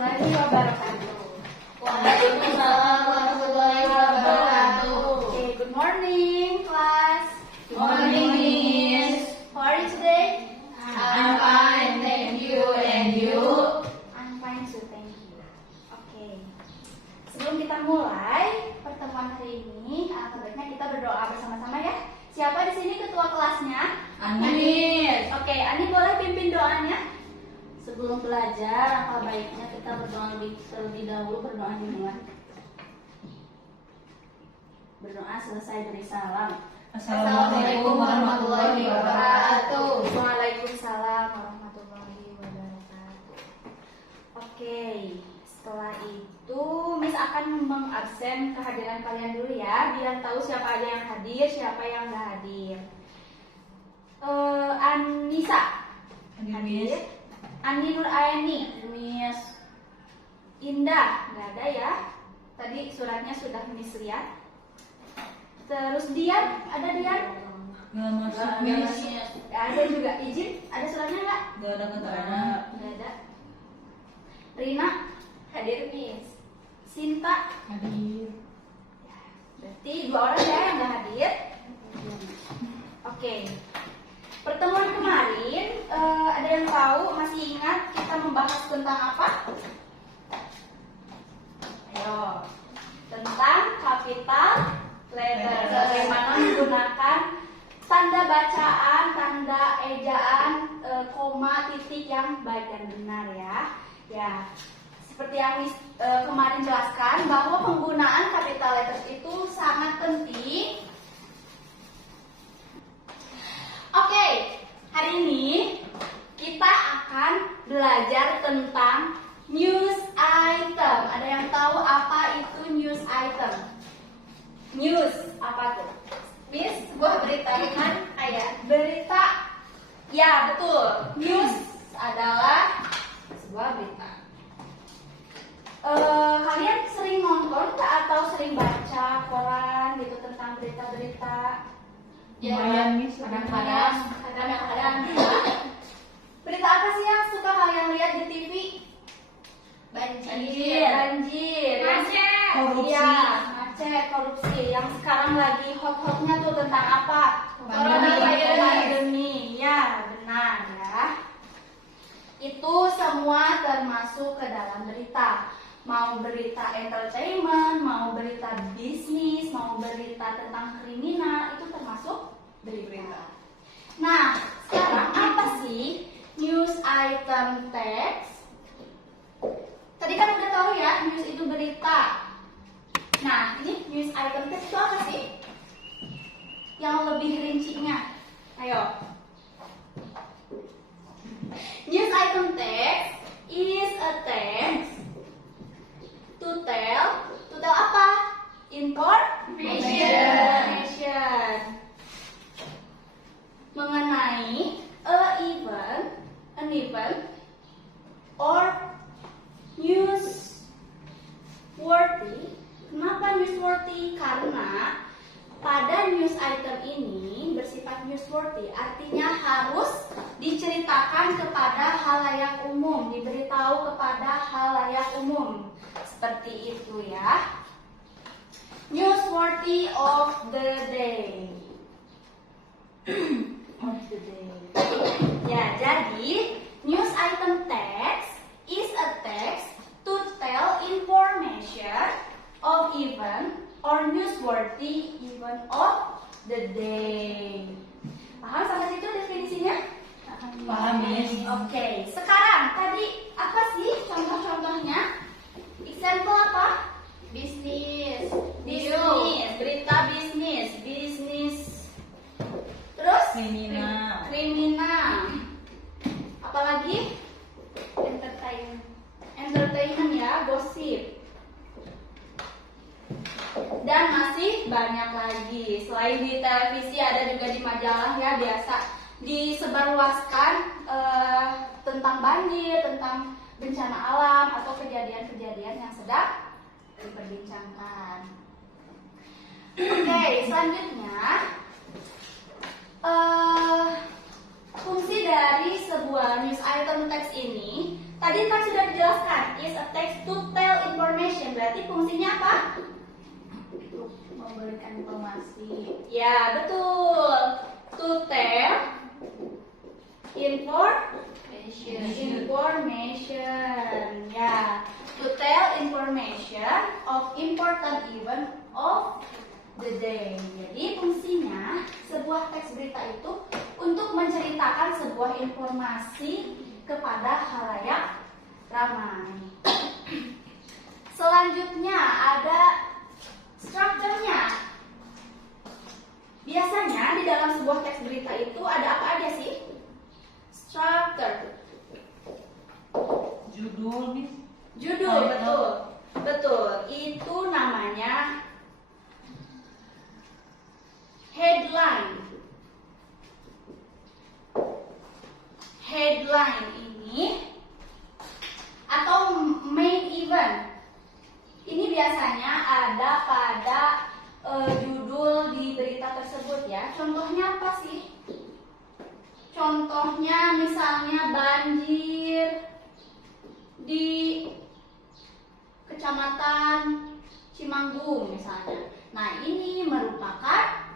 warahmatullahi wabarakatuh. Waalaikumsalam warahmatullahi wabarakatuh. Okay, good morning, class. Good morning, Miss. How are you today? I'm fine, thank you. And you? I'm fine too, thank you. Oke. Sebelum kita mulai pertemuan hari ini, sebaiknya kita berdoa bersama-sama ya. Siapa di sini ketua kelasnya? Ani. Oke, Ani boleh pimpin doanya? Sebelum belajar, apa baiknya kita berdoa terlebih dahulu, berdoa dimulai. Berdoa selesai beri salam. Assalamualaikum warahmatullahi wabarakatuh. Waalaikumsalam warahmatullahi wabarakatuh. Oke, setelah itu Miss akan mengabsen kehadiran kalian dulu ya, biar tahu siapa aja yang hadir, siapa yang nggak hadir. Anissa hadir. Ani Nur Aini, Miss. Indah nggak ada ya. Tadi suratnya sudah Miss lihat. Terus Dian, ada Dian? Nggak masuk, Miss. Ada juga. Izin, ada suratnya nggak? Nggak ada katanya. Nggak ada. Rina hadir, Miss. Sinta Hadir. berarti 2 orang ya yang nggak hadir. Oke. Pertemuan kemarin ada yang tahu, masih ingat kita membahas tentang apa? Ayo, tentang capital letter. Bagaimana menggunakan tanda bacaan, tanda ejaan, koma, titik yang baik dan benar ya. Ya, seperti yang kemarin jelaskan bahwa penggunaan capital letters itu sangat penting. Oke, hari ini kita akan belajar tentang news item. Ada yang tahu apa itu news item? News apa tuh? Miss, sebuah berita kan ayat. Berita. Ya, betul. News adalah sebuah berita. Kalian sering nonton atau sering baca koran gitu tentang berita-berita? Lumayan, Miss. Kadang-kadang ya. Berita apa sih yang suka kalian lihat di TV? Banjir. Banjir. Macet. Korupsi. Iya, macet, korupsi. Yang sekarang lagi hot-hotnya tuh tentang apa? Pandemi. Ya, benar ya. Itu semua termasuk ke dalam berita. Mau berita entertainment, mau berita bisnis, mau berita tentang kriminal, itu termasuk berita. Nah, sekarang apa sih news item text? Tadi kan udah tahu ya, news itu berita. Nah, ini news item text itu apa sih? Yang lebih rincinya. Ayo. News item text is a text to tell apa? Information mengenai an event or newsworthy. Kenapa newsworthy? Karena pada news item ini bersifat newsworthy, artinya harus diceritakan kepada halayak umum, diberitahu kepada halayak umum. Seperti itu ya. Newsworthy of the day. Ya, jadi news item text is a text to tell information of event or newsworthy event of the day. Paham sampai situ definisinya? Paham, Miss. Oke, sekarang tadi apa sih contoh-contohnya? Example apa? Bisnis. Bisnis, berita bisnis, terus kriminal. Apalagi? Entertainment ya, gosip. Dan masih banyak lagi. Selain di televisi ada juga di majalah ya, biasa disebarluaskan tentang banjir, tentang bencana alam atau kejadian-kejadian yang sedang diperbincangkan. Oke, selanjutnya fungsi dari sebuah news item text ini tadi kan sudah dijelaskan, is a text berarti fungsinya apa? Memberikan informasi. Ya, betul. To tell information. Ya, to tell information of important event of the day. Jadi fungsinya sebuah teks berita itu untuk menceritakan sebuah informasi kepada khalayak ramai. Selanjutnya ada strukturnya. Biasanya di dalam sebuah teks berita itu ada apa aja sih? Struktur. Judul, Miss. Judul, betul. Betul. Itu namanya headline. Headline ini atau main event. Ini biasanya ada pada judul di berita tersebut ya. Contohnya apa sih? Contohnya misalnya banjir di Kecamatan Cimanggung misalnya. Nah, ini merupakan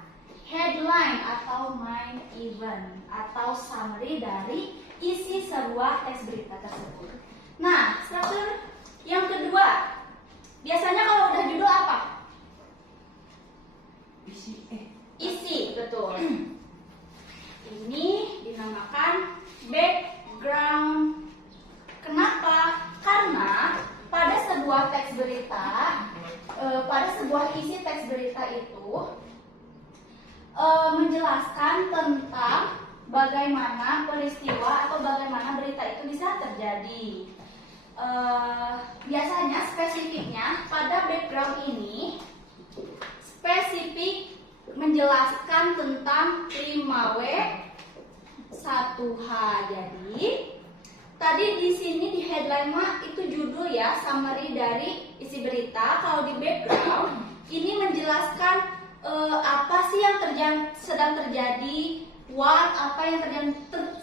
headline atau main event atau summary dari isi sebuah teks berita tersebut. Nah, struktur yang kedua, biasanya kalau udah judul apa? Isi, betul. Ini dinamakan background. Kenapa? Karena pada sebuah teks berita, pada sebuah isi teks berita itu menjelaskan tentang bagaimana peristiwa atau bagaimana berita itu bisa terjadi. Biasanya spesifiknya pada background ini spesifik menjelaskan tentang 5W 1H. Jadi tadi di sini di headline mah itu judul ya, summary dari isi berita. Kalau di background ini menjelaskan apa sih yang sedang terjadi, what apa yang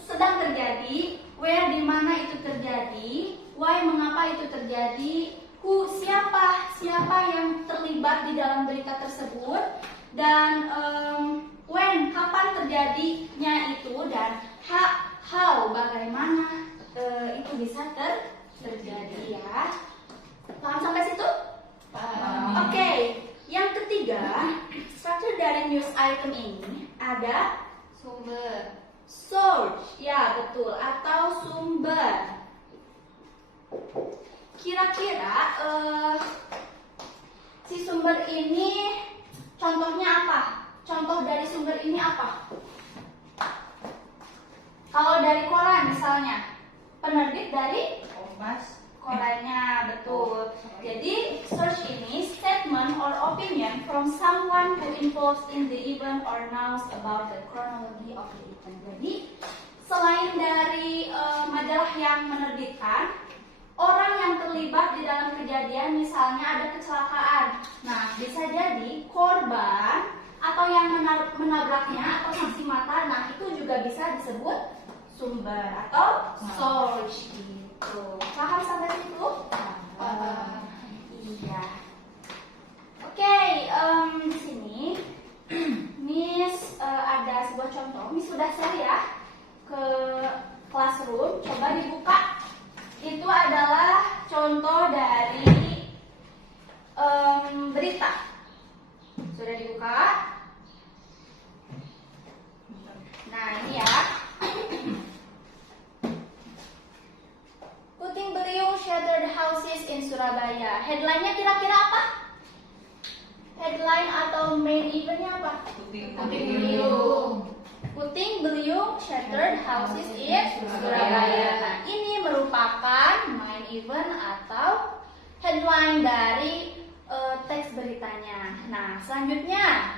sedang terjadi, where di mana itu terjadi, why mengapa itu terjadi, who siapa yang terlibat di dalam berita tersebut, dan when kapan terjadinya itu, dan how bagaimana itu bisa terjadi ya. Paham sampai situ? Paham. Oke. Yang ketiga, struktur dari news item ini ada Sumber. source, ya betul, atau sumber. Kira-kira si sumber ini contohnya apa? Contoh dari sumber ini apa? Kalau dari koran misalnya, penerbit dari Kompas. korannya, betul. Jadi source ini statement or opinion from someone who involved in the event or knows about the chronology of the event. Jadi selain dari majalah yang menerbitkan, orang yang terlibat di dalam kejadian, misalnya ada kecelakaan. Nah, bisa jadi korban atau yang menabraknya atau saksi mata. Nah, itu juga bisa disebut sumber atau source gitu. Paham sampai situ? Iya. Oke, di sini Miss ada sebuah contoh. Miss sudah share ya ke classroom. Coba dibuka. Itu adalah contoh dari berita. Sudah dibuka? Nah, ini ya. Puting beliung shattered houses in Surabaya. Headline-nya kira-kira apa? Headline atau main event-nya apa? Puting beliung. Puting beliung shattered houses in Surabaya. Nah, ini merupakan main event atau headline dari teks beritanya. Nah, selanjutnya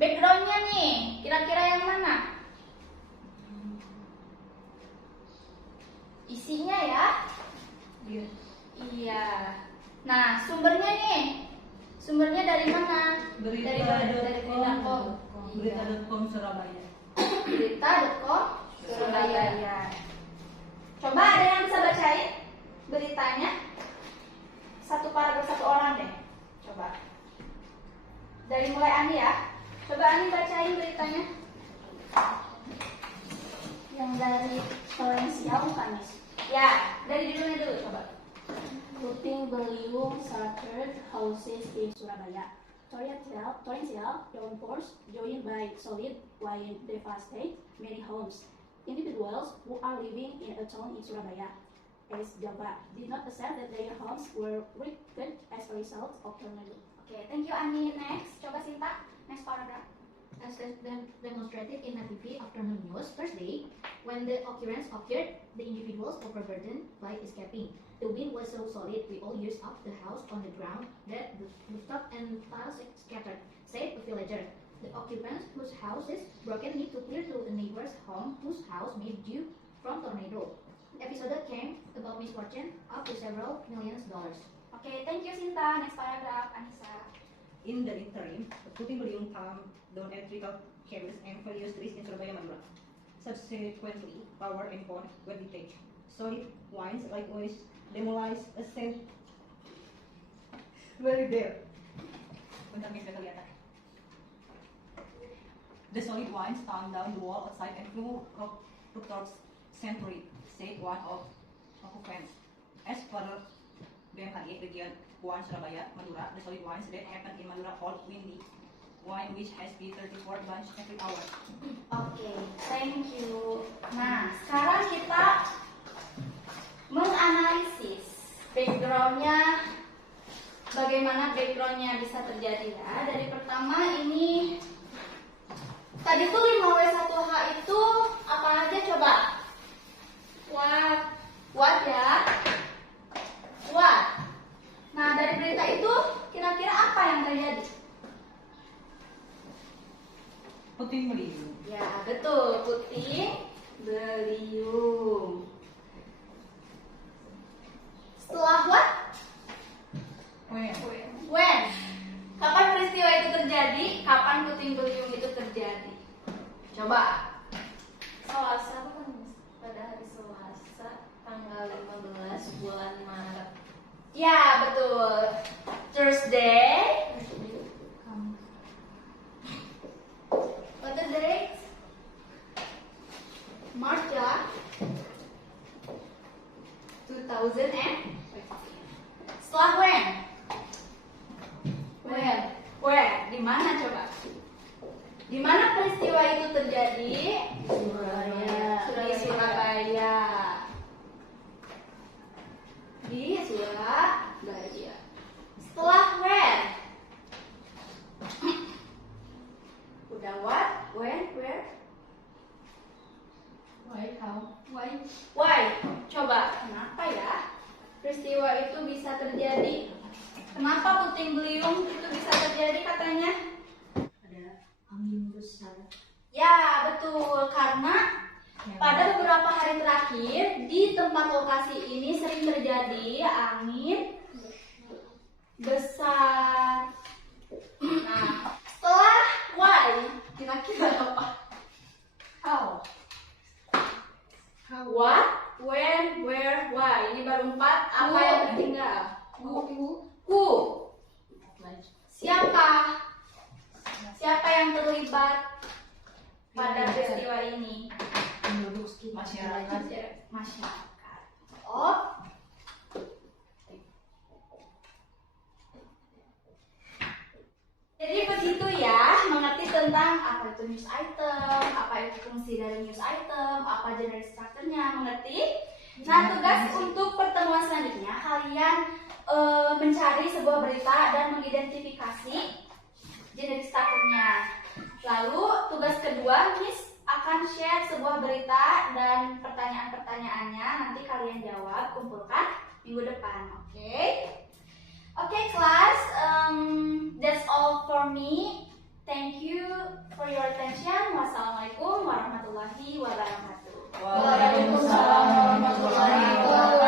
background-nya nih, kira-kira yang mana? Isinya ya? Iya. Nah, sumbernya nih. Sumbernya dari mana? Dari berita.com. Berita.com Surabaya. Berita.com Surabaya. Ya. Coba ada yang bisa bacain beritanya? Satu paragraf satu orang deh. Ya, dari judulnya dulu coba. Puting Beliung shattered houses in Surabaya. Torrential downpours joined by solid wind devastate many homes. Individuals who are living in a town in Surabaya, as Java, did not accept that their homes were wrecked as a result of tornado. Oke, thank you Ani. Next, coba Sinta. Next paragraph. As demonstrated in a TV afternoon news Thursday, when the occurrence occurred, the individuals overburdened by escaping. The wind was so solid we all used up the house on the ground that the rooftop and tiles scattered, said a villager. The occupants whose houses broken need to clear to a neighbor's home whose house made due from tornado. The episode came about misfortune up to several millions dollars. Oke, thank you Sinta. Next paragraph, Anissa. In the interim, the Puting Beliung calmed down electrical cables and various trees in Surabaya, Madura. Subsequently, power and phone were detached. Solid winds likewise demolished a cent. Very there. Bentar, bisa kelihatan. The solid winds torn down the wall outside and flew up towards Century, said one of occupants. As per BMKG Region 1 Surabaya, Madura, the solid winds that happened in Madura hold windy wind which has been 34 bunch every hour. Oke, thank you. Nah, sekarang kita menganalisis backgroundnya, bagaimana backgroundnya bisa terjadi ya. Dari pertama ini, tadi tuh 5W1H itu apa aja coba? What ya? What? Nah, dari berita itu kira-kira apa yang terjadi? Puting Beliung. Ya, betul. Puting Beliung. Setelah what? When? Kapan peristiwa itu terjadi? Kapan puting beliung itu terjadi? Coba. Selasa kan pada hari Selasa tanggal 15 bulan Maret. Ya, betul. Thursday. What the date? March ya. 2000 and setelah when? Where? Di mana coba? Di mana peristiwa itu terjadi? Di Surabaya. Di Surabaya. Setelah where? Udah what? When? Where? Why? Coba, kenapa ya peristiwa itu bisa terjadi? Kenapa puting beliung itu bisa terjadi katanya? Ada angin besar. Ya, betul. Karena pada beberapa hari terakhir di tempat lokasi ini sering terjadi angin besar. Nah, setelah why, kira-kira apa? How? What, when, where, why. Ini baru 4. Apa yang tertinggal? Who? Siapa? Siapa yang terlibat pada peristiwa ini? Penduduk sekitar Masyarakat. Oh. Jadi begitu ya, mengerti tentang apa itu news item, apa itu fungsi dari news item, apa general structure-nya, mengerti? Nah, tugas untuk pertemuan selanjutnya kalian mencari sebuah berita dan mengidentifikasi general structure-nya. Lalu tugas kedua, Miss akan share sebuah berita dan pertanyaan-pertanyaannya nanti kalian jawab, kumpulkan minggu depan, oke? Oke, class, that's all for me. Thank you for your attention. Wassalamualaikum warahmatullahi wabarakatuh. Waalaikumsalam warahmatullahi wabarakatuh.